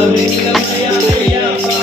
అభిషేకమయ్యా అయ్యప్ప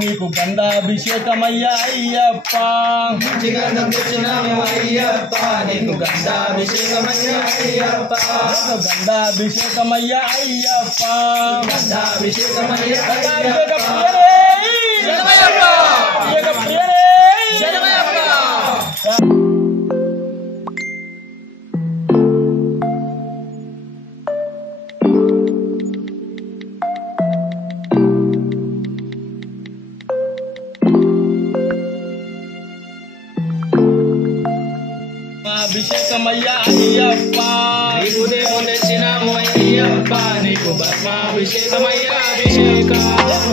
నీకు గంధాభిషేకమయ్యా అయ్యప్ప గంధాభిషేకమయ్యా అయ్యప్ప అభిషేకమయ్యా అయ్యప్ప నీకు దేవుని తెచ్చినాము అయ్యప్ప నీకు భస్మాభిషేకమయ్యా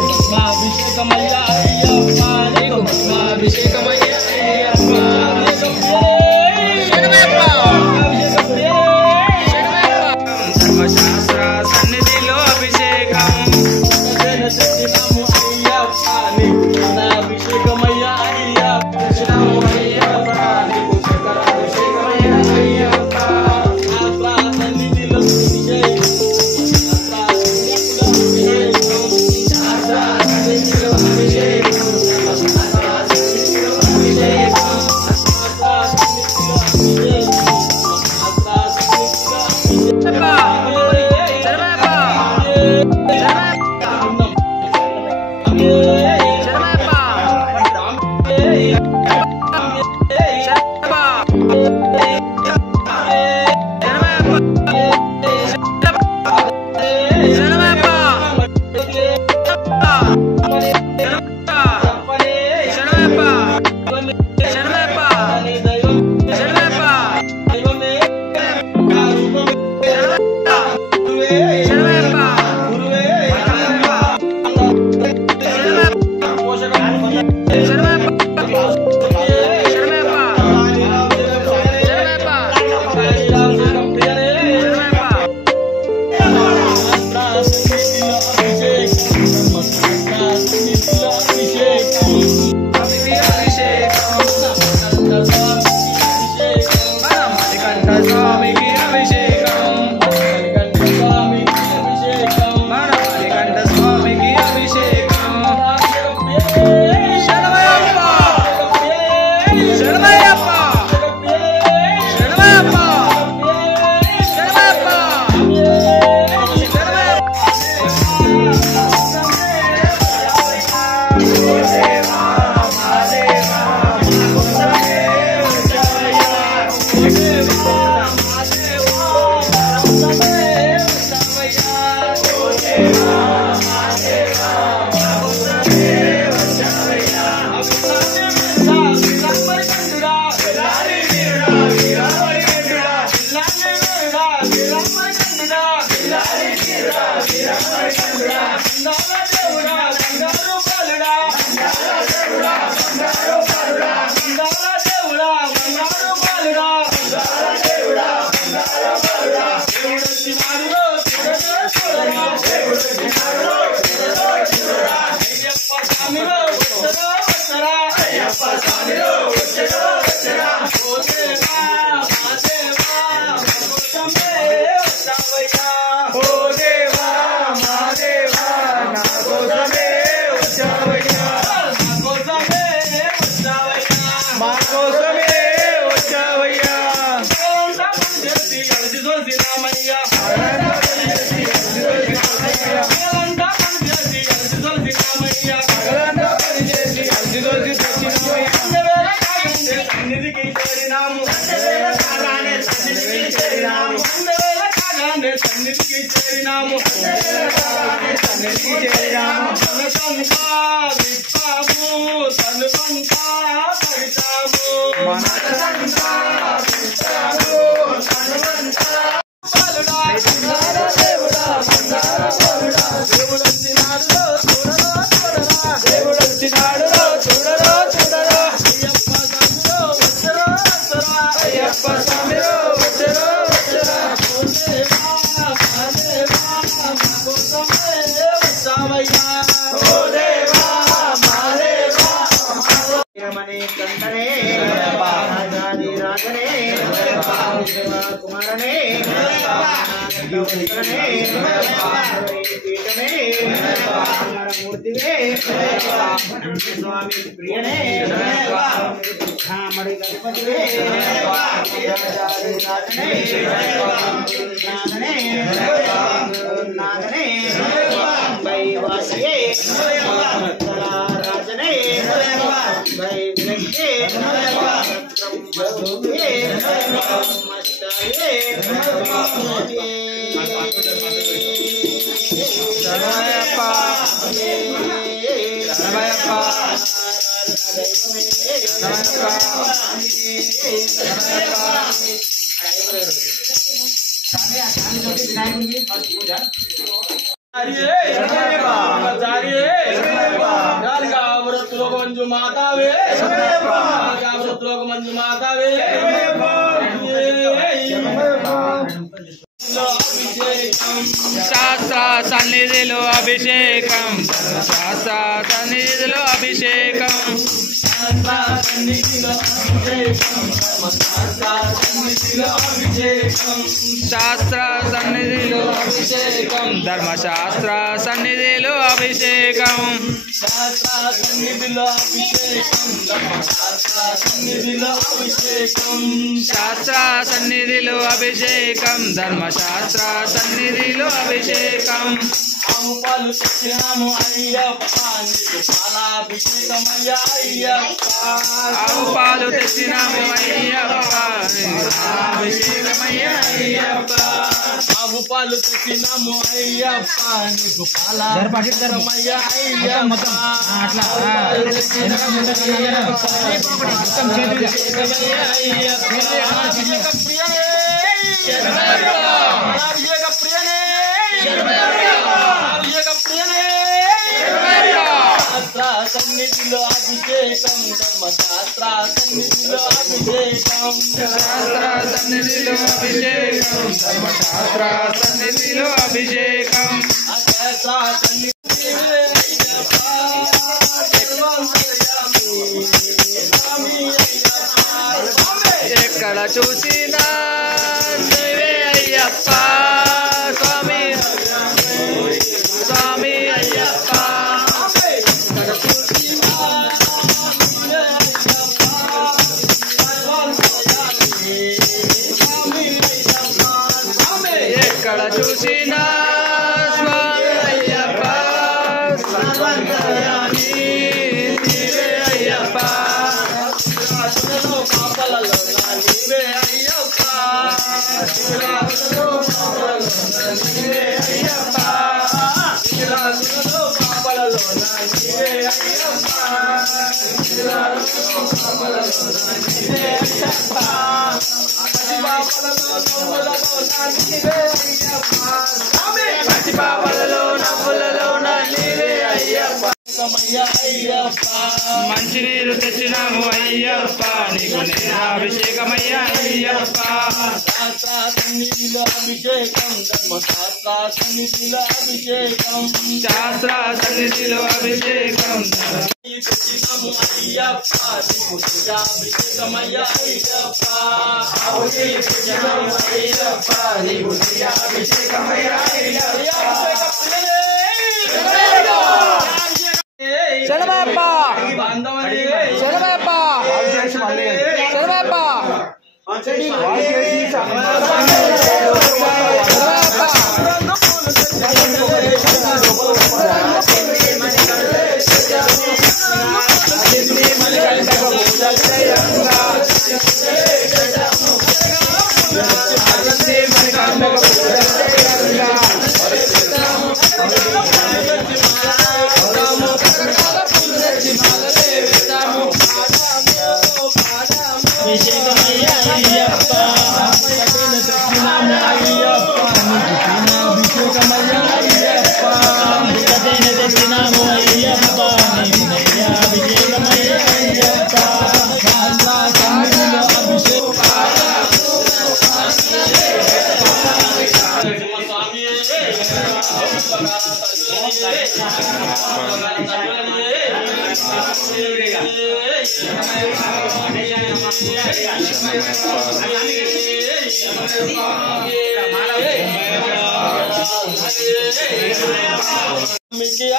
భస్మాభిషేకమయ్యా అయ్యప్ప నీకు భస్మాభిషేకమయ్యా అయ్యప్ప ధర్మశాస్త్ర సన్నిధిలో అభిషేకం తెచ్చినాము అయ్యప్ప నీకు అభిషేకమయ్యా అయ్యప్ప स्वामी प्रियने मणि गणपति नागने वैवासिये राजने वैव्यक्ते मंजू माता वे मंजू माता वे శాస్త్ర సన్నిధిలో అభిషేకం శాస్త్ర సన్నిధిలో అభిషేకం శాస్త్ర సన్నిధిలో అభిషేకం ధర్మశాస్త్ర సన్నిధిలో అభిషేకం శాస్త్ర సన్నిధిలో అభిషేకం ధర్మశాస్త్ర సన్నిధిలో అభిషేకం శాస్త్ర సన్నిధిలో అభిషేకం ధర్మశాస్త్ర సన్నిధిలో అభిషేకం పాలు తెచ్చినాము అయ్యప్ప నీకు పాలాభిషేకమయ్యా అయ్యప్ప ఆవు పాలు తెచ్చినాము అయ్యప్ప అభిషేకమయ్యా అయ్యప్ప ఆవు పాలు తెచ్చినాము అయ్యప్ప నీకు పాలాభిషేకమయ్యా అయ్యప్ప సన్నిధిలో అభిషేకం ధర్మశాస్త్ర సన్నిధిలో అభిషేకం శాస్త్ర సన్నిధిలో అభిషేకం ధర్మశాస్త్ర సన్నిధిలో అభిషేకం ఎక్కడ చూసినా నీవే అయ్యప్ప స్వామి స్వామి అయ్యప్ప ఎక్కడ చూసినా స్వామి అయ్యప్ప నీవే అయ్యప్ప పాపలలో నీవే అయ్యప్ప నీవే అయ్యప్ప పాపలలో నీవే అయ్యప్ప పాపలలో నవ్వులలో నీవే అయ్యప్ప మంచి నీరు తెచ్చినాము అయ్యప్ప నీకు నేను అభిషేకమయ్యా అయ్యప్ప సన్నిధిలో అభిషేకం ధర్మశాస్త్ర సన్నిధిలో అభిషేకం శాస్త్ర సన్నిధిలో అభిషేకం తెచ్చినాము అయ్యప్ప నీకు అభిషేకమయ్యా అయ్యప్ప అయ్యప్ప నీకు అభిషేకమయ్యా శరణమయ్యప్ప శరణమయ్యప్ప శరణమయ్యప్ప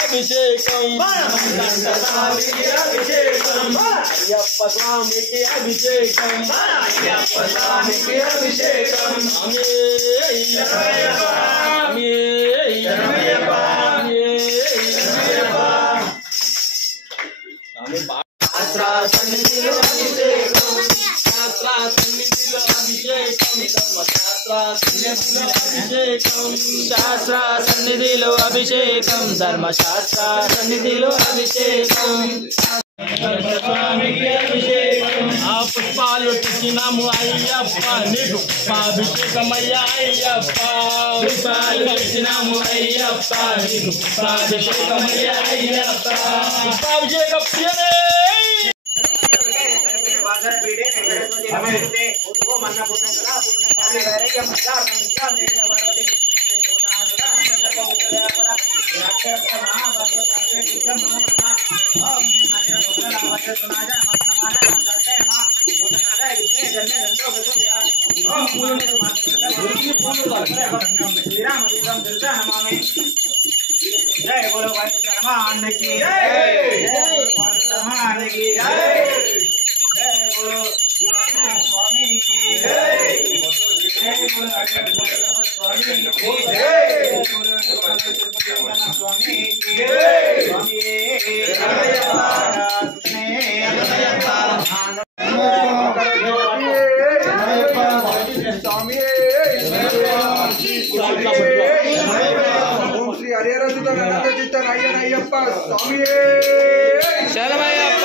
అభిషేకం అయ్యప్ప స్వామికి అభిషేకం అయ్యప్ప స్వామికి అభిషేకం సన్నిధిలో అభిషేకం శాస్త్ర సన్నిధిలో అభిషేకం ధర్మశాస్త్ర సన్నిధిలో అభిషేకం ఆ పుష్పాలు తెచ్చినాము అయ్యప్ప నీకు పుష్పాభిషేకమయ్యా అయ్యప్ప పుష్పాలు తెచ్చినాము అయ్యప్ప నీకు పుష్పాభిషేకమయ్యా అయ్యప్ప పుష్పాభిషేక ప్రియనే जय बोलो भाई हनुमान की जय हनुमान की जय जय बोलो स्वामी की जय जय बोलो स्वामी की जय बोलो स्वामी की जय శరణమయ్యప్ప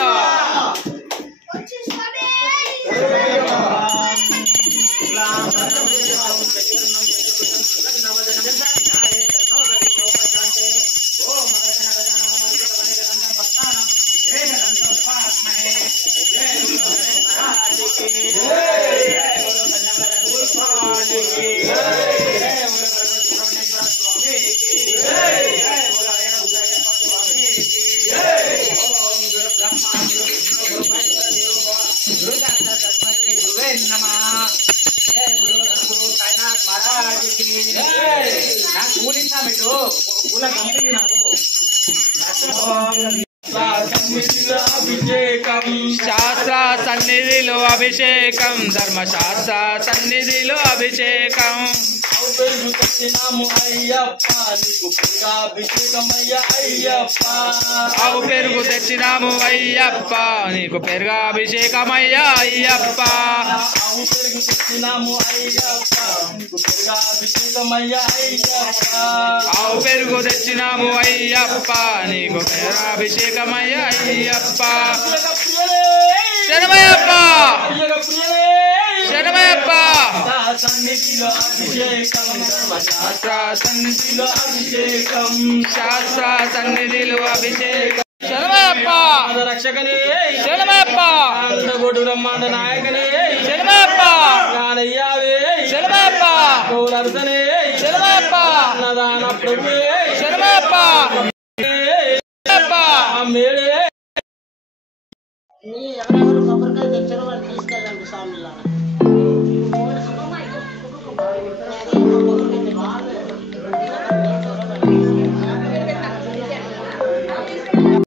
శాస్త్ర సన్నిధిలో అభిషేకం ధర్మశాస్త్ర సన్నిధిలో అభిషేకం ఆవు పెరుగు తెచ్చినాము అయ్యప్ప నీకు పెరుగాభిషేకమయ్యా అయ్యప్ప ఆవు పెరుగు తెచ్చినాము అయ్యప్ప నీకు పెరుగాభిషేకమయ్యా అయ్యప్ప ఆవు పెరుగు తెచ్చినాము అయ్యప్ప నీకు పెరుగాభిషేకమయ్యా అయ్యప్ప శరణమయ్యప్ప శరణమయ్యప్ప సన్నిధిలో అభిషేకం శాస్త్ర సన్నిధిలో అభిషేకం శాస్త్ర సన్నిధిలో అభిషేకం శరణమయ్యప్ప రక్షకనే శరణమయ్యప్ప అండగొడు బ్రహ్మాండ నాయకనే శరణమయ్యప్ప జ్ఞానయ్యావే శరణమయ్యప్ప గౌరర్ధనే శరణమయ్యప్ప అన్నదాన ప్రభువే శరణమయ్యప్ప మేడే ఎవరెవరు కొబ్బరికాయ తెచ్చారో వాళ్ళు తీసుకెళ్ళండి స్వామిలాగా